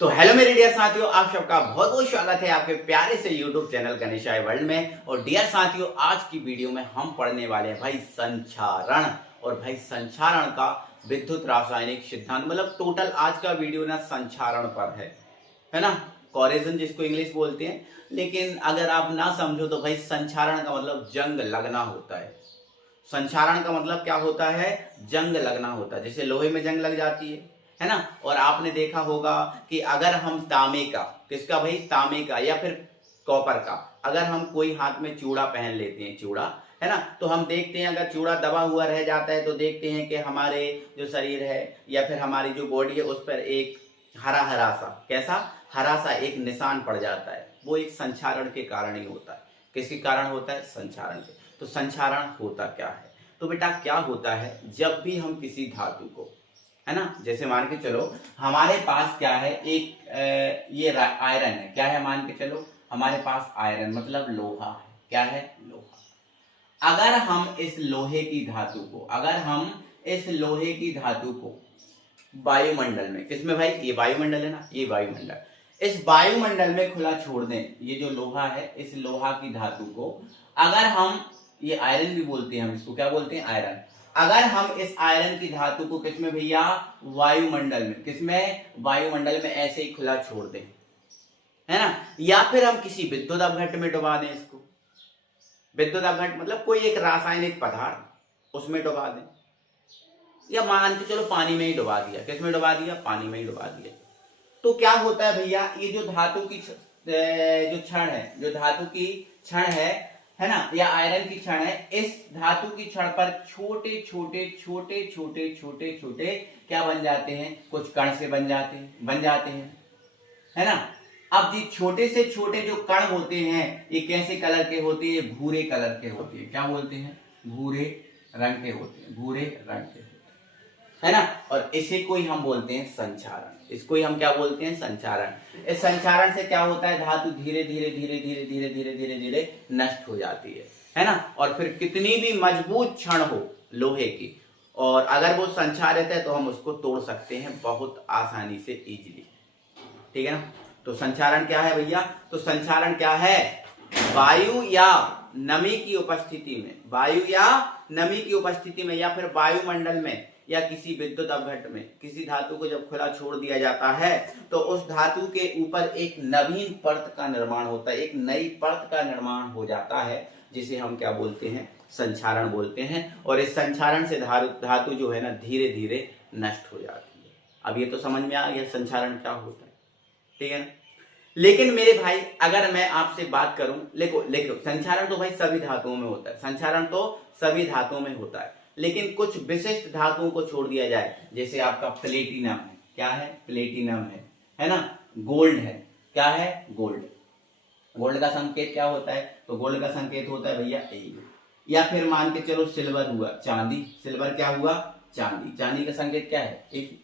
तो हेलो मेरे डियर साथियों, आप सबका बहुत बहुत स्वागत है आपके प्यारे से यूट्यूब चैनल गणेशाय वर्ल्ड में। और डियर साथियों, आज की वीडियो में हम पढ़ने वाले हैं भाई संचारण। और भाई संचारण का विद्युत रासायनिक सिद्धांत, मतलब टोटल आज का वीडियो ना संचारण पर है ना। कोरेजन जिसको इंग्लिश बोलते हैं, लेकिन अगर आप ना समझो तो भाई संचारण का मतलब जंग लगना होता है। संचारण का मतलब क्या होता है? जंग लगना होता है। जैसे लोहे में जंग लग जाती है ना। और आपने देखा होगा कि अगर हम तांबे का, किसका भाई, तांबे का या फिर कॉपर का, अगर हम कोई हाथ में चूड़ा पहन लेते हैं, चूड़ा है ना, तो हम देखते हैं अगर चूड़ा दबा हुआ रह जाता है तो देखते हैं कि हमारे जो शरीर है या फिर हमारी जो बॉडी है उस पर एक हरा हरा सा, कैसा हरा सा एक निशान पड़ जाता है। वो एक संचारण के कारण ही होता है। किसके कारण होता है? संचारण के। तो संचारण होता क्या है? तो बेटा क्या होता है, जब भी हम किसी धातु को, है ना, जैसे मान के चलो हमारे पास क्या है, एक ये आयरन है, क्या है, मान के चलो हमारे पास आयरन मतलब लोहा है। क्या है? लोहा। अगर हम इस लोहे की धातु को, अगर हम इस लोहे की धातु को वायुमंडल में, किसमें भाई, ये वायुमंडल है ना, ये वायुमंडल, इस वायुमंडल में खुला छोड़ दें, ये जो लोहा है, इस लोहा की धातु को अगर हम, ये आयरन भी बोलते हैं हम इसको, क्या बोलते हैं? आयरन। अगर हम इस आयरन की धातु को किसमें भैया, वायुमंडल में, किसमें, वायुमंडल में ऐसे ही खुला छोड़ दें, है ना, या फिर हम किसी विद्युत अपघट्ट में डुबा दें इसको। विद्युत अपघट्ट मतलब कोई एक रासायनिक पदार्थ उसमें डुबा दें, या मान के चलो पानी में ही डुबा दिया। किसमें डुबा दिया? पानी में ही डुबा दिया। तो क्या होता है भैया, ये जो धातु की जो क्षण है, जो धातु की क्षण है ना, या आयरन की क्षण है, इस धातु की क्षण पर छोटे छोटे छोटे छोटे छोटे छोटे क्या बन जाते हैं? कुछ कण से बन जाते हैं, है ना। अब ये छोटे से छोटे जो कण होते हैं ये कैसे कलर के होते हैं? भूरे कलर के होते हैं। क्या बोलते हैं? भूरे रंग के होते हैं, भूरे रंग के, है ना। और इसी को ही हम बोलते हैं संचारण। इसको ही हम क्या बोलते हैं? संचारण। इस संचारण से क्या होता है? धातु धीरे धीरे धीरे धीरे धीरे धीरे धीरे धीरे नष्ट हो जाती है ना। और फिर कितनी भी मजबूत क्षण हो लोहे की, और अगर वो संचारित है तो हम उसको तोड़ सकते हैं बहुत आसानी से, इजीली। ठीक है ना। तो संचारण क्या है भैया? तो संचारण क्या है? वायु या नमी की उपस्थिति में, वायु या नमी की उपस्थिति में, या फिर वायुमंडल में, या किसी विद्युत अपघट्ट में किसी धातु को जब खुला छोड़ दिया जाता है तो उस धातु के ऊपर एक नवीन परत का निर्माण होता है, एक नई परत का निर्माण हो जाता है, जिसे हम क्या बोलते हैं? संचारण बोलते हैं। और इस संचारण से धातु जो है ना धीरे धीरे नष्ट हो जाती है। अब ये तो समझ में आ गया संचारण क्या होता है, ठीक है ना। लेकिन मेरे भाई अगर मैं आपसे बात करूं, देखो देखो, संचारण तो भाई सभी धातुओं में होता है, संचारण तो सभी धातुओं में होता है, लेकिन कुछ विशिष्ट धातुओं को छोड़ दिया जाए, जैसे आपका प्लेटिनम है। क्या है? प्लेटिनम है ना। गोल्ड है। क्या है? गोल्ड। गोल्ड का संकेत क्या होता है? तो गोल्ड का संकेत होता है भैया ए। या फिर मान के चलो सिल्वर हुआ, चांदी, सिल्वर क्या हुआ? चांदी। चांदी का संकेत क्या है? एक।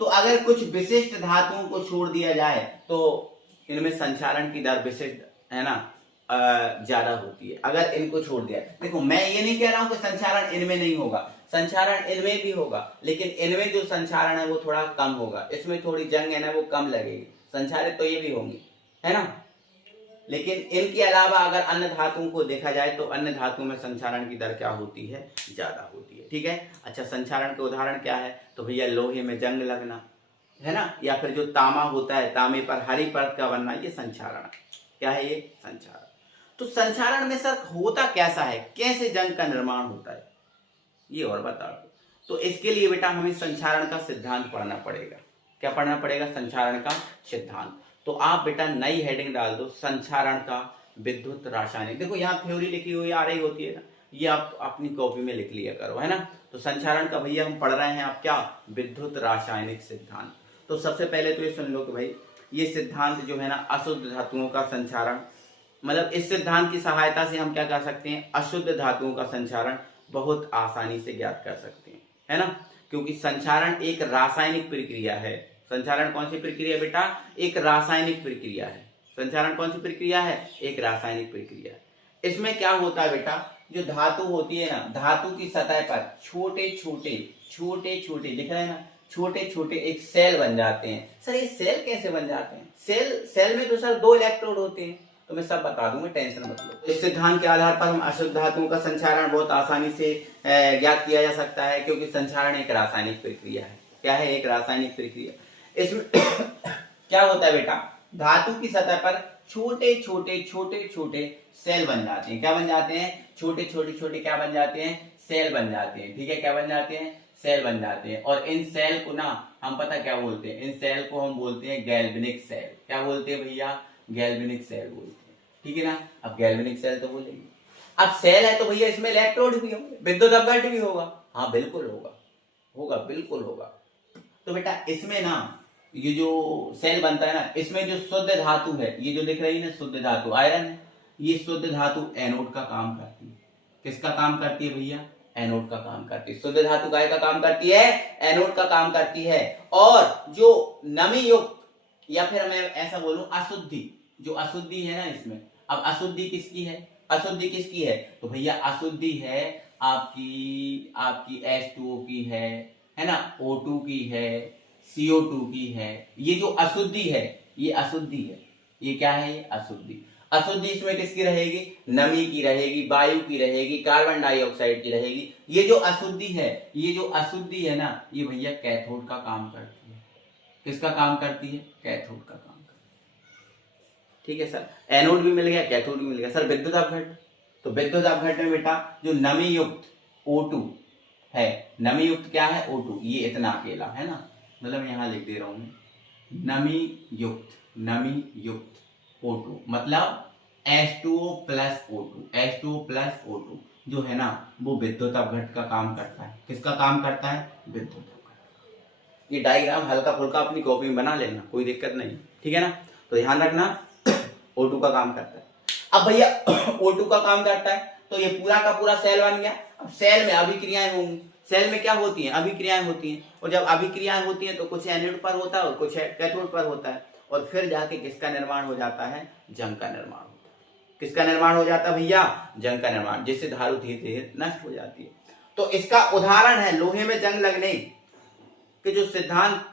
तो अगर कुछ विशिष्ट धातुओं को छोड़ दिया जाए तो इनमें संचारण की दर विशिष्ट, है ना, ज्यादा होती है। अगर इनको छोड़ दिया, देखो मैं ये नहीं कह रहा हूं कि संचारण इनमें नहीं होगा, संचारण इनमें भी होगा, लेकिन इनमें जो संचारण है वो थोड़ा कम होगा, इसमें थोड़ी जंग है ना वो कम लगेगी। संचारित तो ये भी होंगे, है ना। लेकिन इनके अलावा अगर अन्य धातुओं को देखा जाए तो अन्य धातुओं में संचारण की दर क्या होती है? ज्यादा होती है। ठीक है। अच्छा, संचारण के उदाहरण क्या है? तो भैया लोहे में जंग लगना, है ना, या फिर जो तांबा होता है, तांबे पर हरी परत का बनना, ये संचारण। क्या है ये? संचारण। तो संचारण में सर होता कैसा है, कैसे जंग का निर्माण होता है, ये और बता दो। तो इसके लिए बेटा हमें संचारण का सिद्धांत पढ़ना पड़ेगा। क्या पढ़ना पड़ेगा? संचारण का सिद्धांत। तो आप बेटा नई हेडिंग डाल दो, संचारण का विद्युत रासायनिक। देखो यहाँ थ्योरी लिखी हुई आ रही होती है ना, ये आप अपनी कॉपी में लिख लिया करो, है ना। तो संचारण का भैया हम पढ़ रहे हैं आप क्या? विद्युत रासायनिक सिद्धांत। तो सबसे पहले तो ये सुन लो कि भाई ये सिद्धांत जो है ना, अशुद्ध धातुओं का संचारण, मतलब इस सिद्धांत की सहायता से हम क्या कर सकते हैं? अशुद्ध धातुओं का संचारण बहुत आसानी से ज्ञात कर सकते हैं, है ना। क्योंकि संचारण एक रासायनिक प्रक्रिया है। संचारण कौन सी प्रक्रिया है बेटा? एक रासायनिक प्रक्रिया है। संचारण कौन सी प्रक्रिया है? एक रासायनिक प्रक्रिया है। इसमें क्या होता है बेटा, जो धातु होती है ना, धातु की सतह पर छोटे छोटे छोटे छोटे, लिख रहे हैं ना, छोटे छोटे एक सेल बन जाते हैं। सर ये सेल कैसे बन जाते हैं? सेल में तो सर 2 इलेक्ट्रोड होते हैं, तो मैं सब बता दूंगा, टेंशन मत लो। इस सिद्धांत के आधार पर हम अशुद्ध धातुओं का संचारण बहुत आसानी से ज्ञात किया जा सकता है, क्योंकि संचारण एक रासायनिक प्रक्रिया है। क्या है? एक रासायनिक प्रक्रिया। इसमें क्या होता है बेटा? धातु की सतह पर छोटे छोटे सेल बन जाते हैं। क्या बन जाते हैं? छोटे छोटे क्या बन जाते हैं? सेल बन जाते हैं। ठीक है, क्या बन जाते हैं? सेल बन जाते हैं। और इन सेल को ना हम पता क्या बोलते हैं? इन सेल को हम बोलते हैं गैल्वेनिक सेल। क्या बोलते हैं भैया? गैल्वेनिक सेल बोलते हैं। ठीक है ना? अब गैल्वेनिक सेल तो बोलेंगे। अब सेल है तो भैया इसमें इलेक्ट्रोड भी होंगे, विद्युत अपघट भी होगा। हाँ बिल्कुल होगा, बिल्कुल होगा। तो बेटा इसमें ना ये जो सेल बनता है ना, इसमें जो शुद्ध धातु है, ये जो दिख रही है ना शुद्ध धातु, आयरन है, ये शुद्ध धातु एनोड का काम करती है। किसका काम करती है भैया? एनोड का काम करती है। शुद्ध धातु काय का काम करती है? एनोड का काम करती है। और जो नमी युक्त, या फिर मैं ऐसा बोलूं अशुद्धि, जो अशुद्धि है ना इसमें, अब अशुद्धि किसकी है? अशुद्धि किसकी है? तो भैया अशुद्धि है आपकी H2O की है ना, O2 की है, CO2 की है। ये जो अशुद्धि है, ये अशुद्धि है। ये क्या है? ये अशुद्धि। अशुद्धि इसमें किसकी रहेगी? नमी की रहेगी, वायु की रहेगी, कार्बन डाइऑक्साइड की रहेगी। ये जो अशुद्धि है, ना, ये भैया कैथोड का काम करती है। किसका काम करती है? कैथोड का काम करती है। ठीक है सर, एनोड भी मिल गया, कैथोड भी मिल गया। सर विद्युत अपघट, तो विद्युत अपघट में बेटा जो नमी युक्त O2 है, नमी युक्त क्या है? O2, ये इतना अकेला है ना, मतलब यहां लिख दे रहा हूं नमी युक्त O2, मतलब H2O प्लस O2 जो है ना, वो विद्युत अपघट का काम करता है। किसका काम करता है? विद्युत अपघट। ये डायग्राम हल्का फुल्का अपनी कॉपी में बना लेना, कोई दिक्कत नहीं। ठीक है ना? तो ध्यान रखना O2 का काम करता है। अब भैया O2 का काम करता है तो ये पूरा का पूरा सेल बन गया। अब सेल में अभिक्रियाएं होंगी। सेल में क्या होती हैं? अभिक्रियाएं होती हैं। और जब अभिक्रियाएं होती हैं तो कुछ एनोड पर होता है और कुछ कैथोड पर होता है। और फिर जाके किसका निर्माण हो जाता है? जंग का निर्माण होता है। किसका निर्माण हो जाता है भैया? जंग का निर्माण, जिससे धातु धीरे धीरे नष्ट हो जाती है। तो इसका उदाहरण है लोहे में जंग लगने के जो सिद्धांत,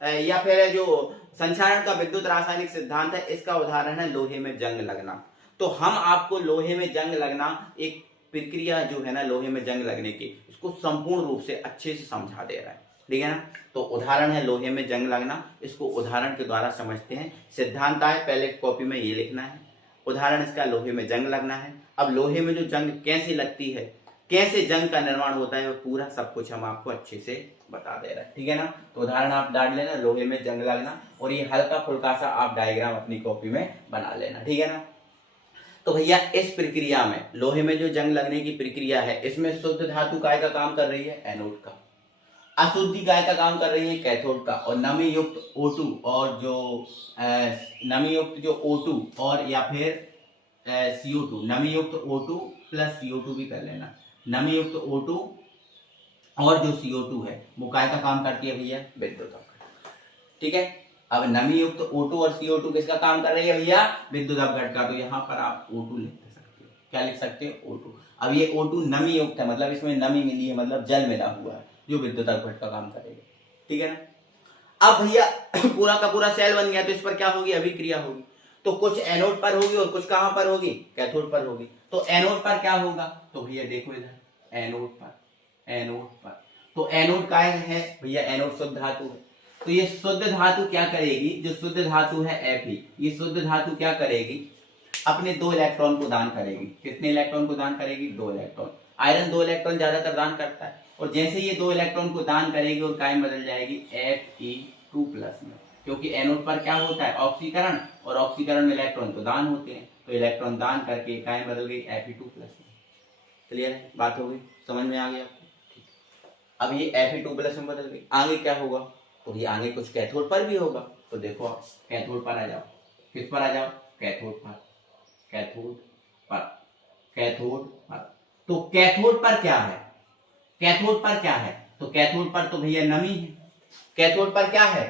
या फिर जो संचारण का विद्युत रासायनिक सिद्धांत है, इसका उदाहरण है लोहे में जंग लगना। तो हम आपको लोहे में जंग लगना, एक प्रक्रिया जो है ना लोहे में जंग लगने की, उसको संपूर्ण रूप से अच्छे से समझा दे रहा है। ठीक है ना? तो उदाहरण है लोहे में जंग लगना, इसको उदाहरण के द्वारा समझते हैं। सिद्धांत आए पहले कॉपी में ये लिखना है, उदाहरण इसका लोहे में जंग लगना है। अब लोहे में जो जंग कैसे लगती है, कैसे जंग का निर्माण होता है, वो पूरा सब कुछ हम आपको अच्छे से बता दे रहा है। ठीक है ना? तो उदाहरण आप डाल लेना लोहे में जंग लगना, और ये हल्का फुल्का सा आप डायग्राम अपनी कॉपी में बना लेना। ठीक है ना? तो भैया इस प्रक्रिया में, लोहे में जो जंग लगने की प्रक्रिया है, इसमें शुद्ध धातु काय का काम कर रही है? एनोड का। अशुद्धि काय का काम कर रही है? कैथोड का। और नमी युक्त O2 और जो नमी युक्त जो O2 और या फिर CO2, नमी युक्त O2 प्लस CO2 भी कर लेना। नमी युक्त O2 और जो CO2 है वो काय का काम करती है भैया? विद्युत अपघट। ठीक है? अब नमी युक्त O2 और CO2 किसका काम कर रही है भैया? विद्युत अपघट का। तो यहाँ पर आप O2 लिख सकते हो। क्या लिख सकते हो? O2। अब ये O2 नमी युक्त है, मतलब इसमें नमी मिली है, मतलब जल मिला हुआ है, जो विद्युत अपघट का काम करेगा। ठीक है ना? अब भैया पूरा का पूरा सेल बन गया, तो इस पर क्या होगी? अभिक्रिया होगी। तो कुछ एनोड पर होगी और कुछ कहां पर होगी? कैथोड पर होगी। तो एनोड पर क्या होगा? तो भैया देखो इधर, एनोड पर तो एनोड काय है भैया? एनोड शुद्ध धातु है। तो ये शुद्ध धातु क्या करेगी? जो शुद्ध धातु है Fe, ये शुद्ध धातु क्या करेगी? अपने 2 इलेक्ट्रॉन को दान करेगी। कितने इलेक्ट्रॉन को दान करेगी? 2 इलेक्ट्रॉन। आयरन 2 इलेक्ट्रॉन ज्यादातर दान करता है, और जैसे ये 2 इलेक्ट्रॉन को दान करेगी और काय बदल जाएगी Fe2+ में, क्योंकि एनोड पर क्या होता है? ऑक्सीकरण, और ऑक्सीकरण में इलेक्ट्रॉन तो दान होते हैं, तो इलेक्ट्रॉन दान करके काय बदल गई? Fe2+ में। क्लियर है? बात हो गई, समझ में आ गया आपको? अब ये Fe2+ में बदल गई। आगे क्या होगा? तो ये आगे कुछ कैथोड पर भी होगा। तो देखो आप कैथोड पर आ जाओ। किस पर आ जाओ? कैथोड पर। तो कैथोड पर क्या है? तो कैथोड पर तो भैया नमी है। कैथोड पर क्या है?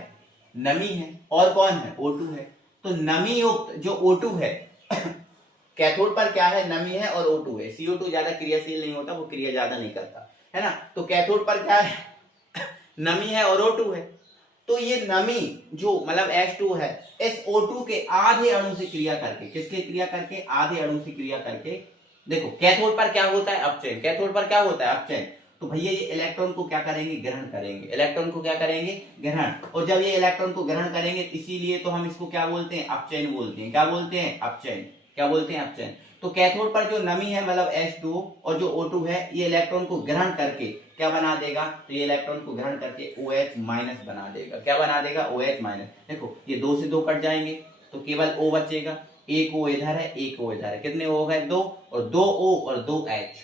नमी है। और कौन है? O2 है। तो नमी युक्त जो O2 है कैथोड पर क्या है? नमी है और O2 है। CO2 ज्यादा क्रियाशील नहीं होता, वो क्रिया ज्यादा नहीं करता, है ना? तो कैथोड पर क्या है? नमी है और O2 है। तो ये नमी जो मतलब H2 है, इस O2 के आधे अणु से क्रिया करके, किसके क्रिया करके, आधे अणु से क्रिया करके, देखो कैथोड पर क्या होता है, अपचयन, कैथोड पर क्या होता है, अपचयन। तो भैया ये इलेक्ट्रॉन को क्या करेंगे, ग्रहण करेंगे, इलेक्ट्रॉन को क्या करेंगे, ग्रहण। और जब ये इलेक्ट्रॉन को ग्रहण करेंगे, इसीलिए तो हम इसको क्या बोलते हैं, अपचयन बोलते हैं। क्या बोलते हैं, अपचयन। क्या बोलते हैं, अपचयन। तो कैथोड पर जो नमी है मतलब H2 और जो O2 है, ये इलेक्ट्रॉन को ग्रहण करके क्या बना देगा, तो ये इलेक्ट्रॉन को ग्रहण करके OH माइनस बना देगा। क्या बना देगा, OH माइनस। देखो ये 2 से 2 कट जाएंगे तो केवल O बचेगा, एक O इधर है, एक O इधर है, कितने O हो गए, 2, और 2 O और 2 H,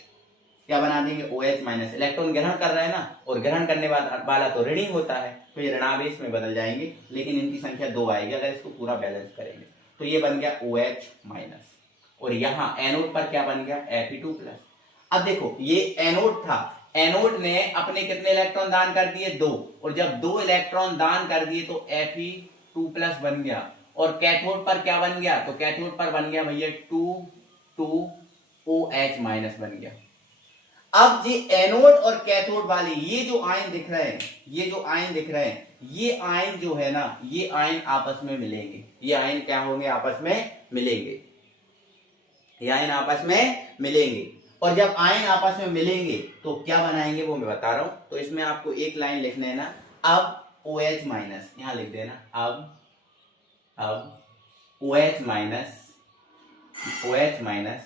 क्या बना देंगे, OH माइनस। इलेक्ट्रॉन ग्रहण कर रहा है ना, और ग्रहण करने वाला तो ऋणात्मक होता है, तो ये ऋणावेश में बदल जाएंगे, लेकिन इनकी संख्या 2 आएगी अगर इसको पूरा बैलेंस करेंगे। तो ये बन गया OH माइनस, और यहाँ एनोड पर क्या बन गया, Fe2 प्लस। अब देखो ये एनोड था, एनोड ने अपने कितने इलेक्ट्रॉन दान कर दिए, 2, और जब 2 इलेक्ट्रॉन दान कर दिए तो Fe2 प्लस बन गया। और कैथोड पर क्या बन गया, तो कैथोड पर बन गया भैया 2OH माइनस बन गया। अब ये एनोड और कैथोड वाले ये जो आयन दिख रहे हैं, ये जो आयन दिख रहे हैं, ये आयन जो है ना, ये आयन आपस में मिलेंगे। ये आयन क्या होंगे, आपस में मिलेंगे। ये आयन आपस में मिलेंगे, और जब आयन आपस में मिलेंगे तो क्या बनाएंगे वो मैं बता रहा हूं। तो इसमें आपको एक लाइन लिखना है ना, अब OH माइनस, यहां लिख देना, अब OH माइनस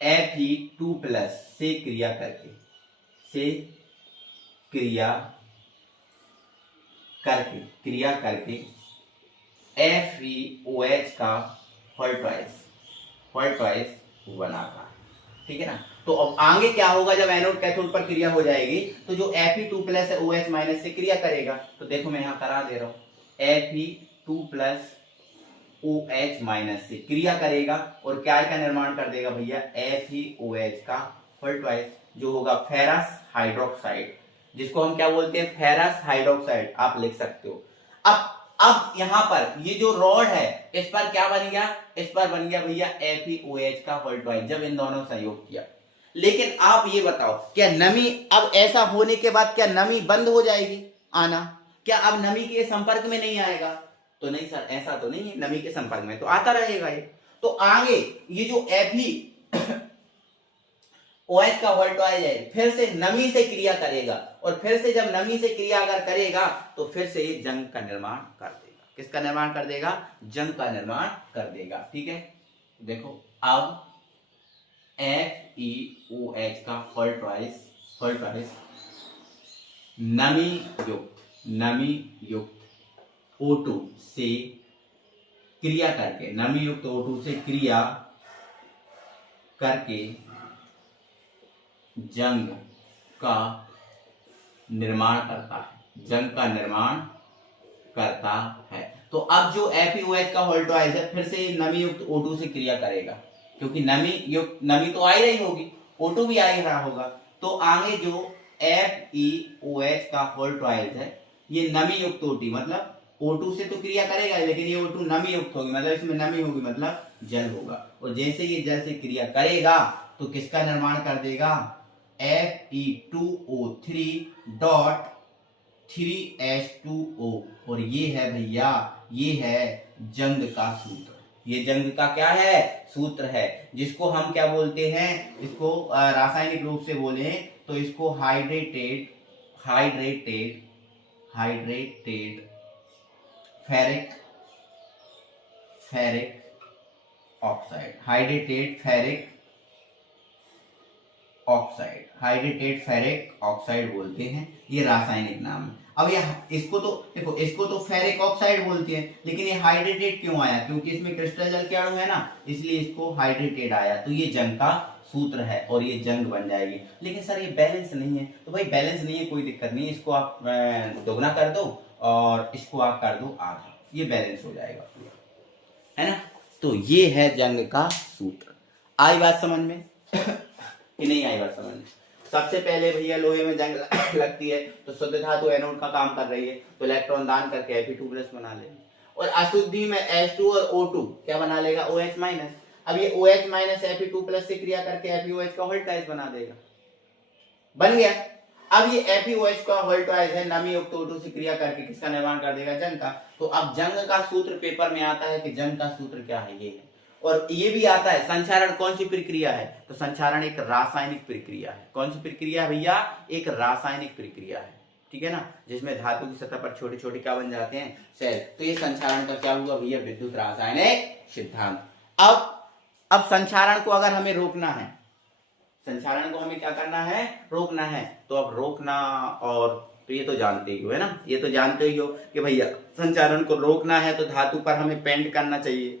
Fe2 प्लस से क्रिया करके, FeOH का होल ट्वाइस बनाता है, ठीक है ना। तो अब आगे क्या होगा, जब एनोड कैथोड पर क्रिया हो जाएगी तो जो Fe2 प्लस है OH माइनस से क्रिया करेगा। तो देखो मैं यहां करा दे रहा हूं, Fe2 प्लस OH माइनस से क्रिया करेगा और क्या का निर्माण कर देगा भैया, FeOH का होल ट्वाइस, जो होगा फेरस हाइड्रोक्साइड, जिसको हम क्या बोलते हैं, फेरस हाइड्रोक्साइड आप लिख सकते हो। अब यहां पर ये जो रॉड है, इस पर क्या बन गया, इस पर बन गया भैया FeOH का होल ट्वाइस, जब इन दोनों संयोग किया। लेकिन आप ये बताओ, क्या नमी, अब ऐसा होने के बाद क्या नमी बंद हो जाएगी आना, क्या अब नमी के संपर्क में नहीं आएगा, तो नहीं सर, ऐसा तो नहीं है, नमी के संपर्क में तो आता रहेगा ये। तो आगे ये जो FeOH का होल ट्वाइस है, फिर से नमी से क्रिया करेगा, और फिर से जब नमी से क्रिया अगर करेगा तो फिर से ये जंग का निर्माण कर देगा। किसका निर्माण कर देगा, जंग का निर्माण कर देगा, ठीक है। देखो अब FeOH का होल ट्वाइस नमी युक्त O2 से क्रिया करके, नमी युक्त O2 से क्रिया करके जंग का निर्माण करता है, तो अब जो FeOH का होल ट्वाइस है, फिर से नमी युक्त O2 से क्रिया करेगा, क्योंकि नमी तो आ ही रही होगी, O2 भी आ ही रहा होगा। तो आगे जो FeOH का होल ट्वाइस है, ये नमी युक्त O2, मतलब O2 से तो क्रिया करेगा, लेकिन ये O2 नमी युक्त होगी, मतलब इसमें नमी होगी, मतलब जल होगा। और जैसे ये जल से क्रिया करेगा तो किसका निर्माण कर देगा, Fe2O3.3H2O, और ये है भैया, ये है जंग का सूत्र। ये जंग का क्या है, सूत्र है, जिसको हम क्या बोलते हैं, इसको रासायनिक रूप से बोले तो इसको hydrated ferric oxide, hydrated ferric oxide बोलते हैं, ये रासायनिक नाम है। अब ये इसको तो फेरिक ऑक्साइड बोलते हैं, लेकिन ये हाइड्रेटेड क्यों आया, क्योंकि इसमें क्रिस्टल जल के अणु है ना, इसलिए इसको हाइड्रेटेड आया। तो ये जंग का सूत्र है और ये जंग बन जाएगी। लेकिन सर ये बैलेंस नहीं है, तो भाई बैलेंस नहीं है, कोई दिक्कत नहीं है, इसको आप दोगुना कर दो और इसको आप कर दो आधा, ये बैलेंस हो जाएगा, है ना। तो ये है जंग का सूत्र। आई बात समझ में कि नहीं आई बात समझ में। सबसे पहले भैया लोहे में जंग लगती है तो शुद्ध धातु एनोड का काम कर रही है, तो इलेक्ट्रॉन दान करके Fe2 प्लस बना लेगा, और अशुद्धि में H2 और O2 क्या बना लेगा, OH माइनस। अब ये OH माइनस Fe2 प्लस से क्रिया करके FeOH का होल ट्वाइस बना देगा, बन गया। अब ये FeOH का वोल्टाइज है नमी युक्त O2 से क्रिया करके किसका निर्माण कर देगा, जंग का। तो अब जंग का सूत्र पेपर में आता है कि जंग का सूत्र क्या है, ये है। और ये भी आता है संक्षारण कौन सी प्रक्रिया है, तो संक्षारण एक रासायनिक प्रक्रिया है। कौन सी प्रक्रिया है भैया, एक रासायनिक प्रक्रिया है, ठीक है ना, जिसमें धातु की सतह पर छोटे छोटे क्या बन जाते हैं, सेल। तो ये संक्षारण का क्या हुआ भैया, विद्युत रासायनिक सिद्धांत। अब संक्षारण को अगर हमें रोकना है, संक्षारण को हमें क्या करना है, रोकना है, तो अब रोकना, और तो ये तो जानते ही हो, है ना, ये तो जानते ही हो कि भैया संक्षारण को रोकना है तो धातु पर हमें पेंट करना चाहिए।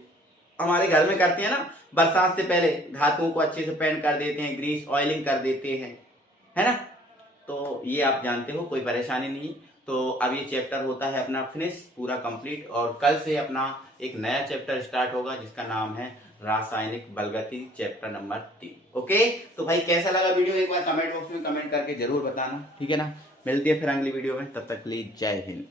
हमारे घर में करते हैं ना, बरसात से पहले धातुओं को अच्छे से पेंट कर देते हैं, ग्रीस ऑयलिंग कर देते हैं, है ना। तो ये आप जानते हो, कोई परेशानी नहीं। तो अब ये चैप्टर होता है अपना फिनिश, पूरा कंप्लीट, और कल से अपना एक नया चैप्टर स्टार्ट होगा जिसका नाम है रासायनिक बलगति, चैप्टर नंबर 3। ओके, तो भाई कैसा लगा वीडियो, एक बार कमेंट बॉक्स में कमेंट करके जरूर बताना, ठीक है ना। मिलती है फिर अगली वीडियो में, तब तक के लिए जय हिंद।